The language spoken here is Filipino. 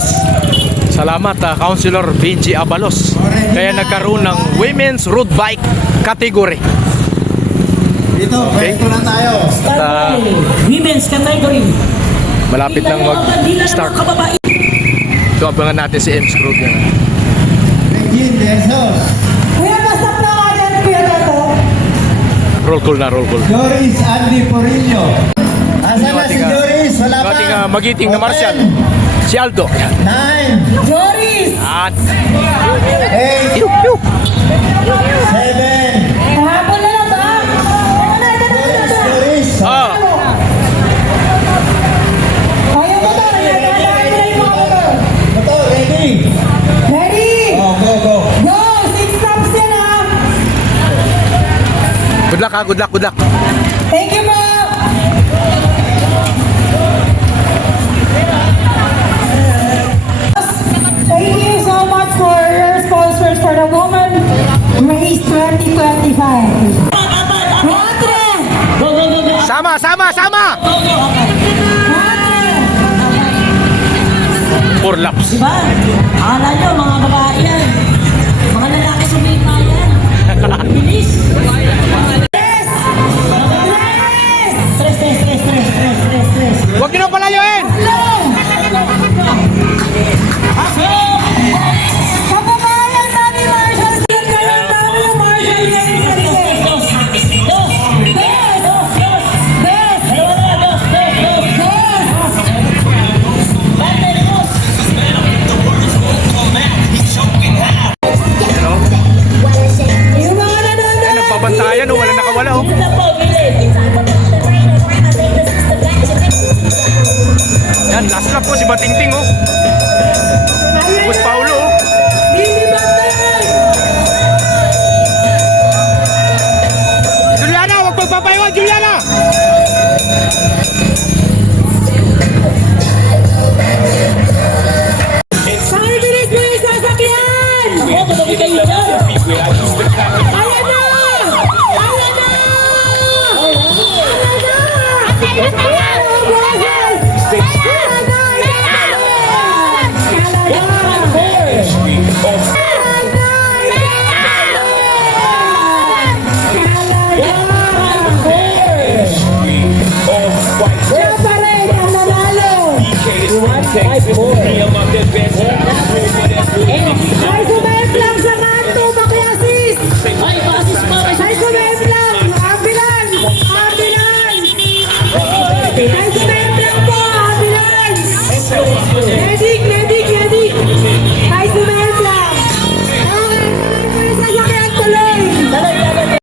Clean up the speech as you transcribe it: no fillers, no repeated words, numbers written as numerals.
Yes. Salamat, Councilor Benji Abalos. Kaya nagkaroon ng Women's Road Bike category. Dito, pwesto na tayo. Women's category. Malapit nang mag-start. Ito, abangan natin si Ems Group yan. Regine Versos. Kuya, basta pangalan, Kuya Tato. Roll call na, roll call. Doris Andy Porillo. Asan na si Doris? Wala pa. Ating magiting na Martial. Si Aldo. 9, Doris! At 8, 7. Kahapon na lang ba? Doris. ah, Kaya mo to, nagdadaan na yung mga motor. Ito, ready? Ready? Oh, go, go. Go! 6 laps yan ha! good luck ha, good luck, good luck. Thank you po! Thank you so much for your sponsors for the Women Race 2025. Rodre! Go, go, go, go. Sama, sama, sama! Rodre! 4 laps. Diba? Akala nyo, mga babae yan. Mga lalaki sumima yan. Bilis. Stress. Huwag nyo na palayuin! Kababayan natin, Marshall! Kayo namin, Marshall! Yung mga nanonood! Nagbabantayan, oh, wala nakawala, oh. Yan, last lap po si Batingting, oh. Bus Paulo, oh. Hindi bantay! Juliana, huwag magpapaiwan, Juliana! Pakibilis mo yung sasakyan! Ako, katabi kayo dyan. Ayan na! Ayan na! Ayan na! Siya pa rin ang nanalo! Ay, sumahit lang sa kanto, makiasis! Ay, basis pa. Ay, sumahit lang! Ambulance! Ambulance! Ay, sumahit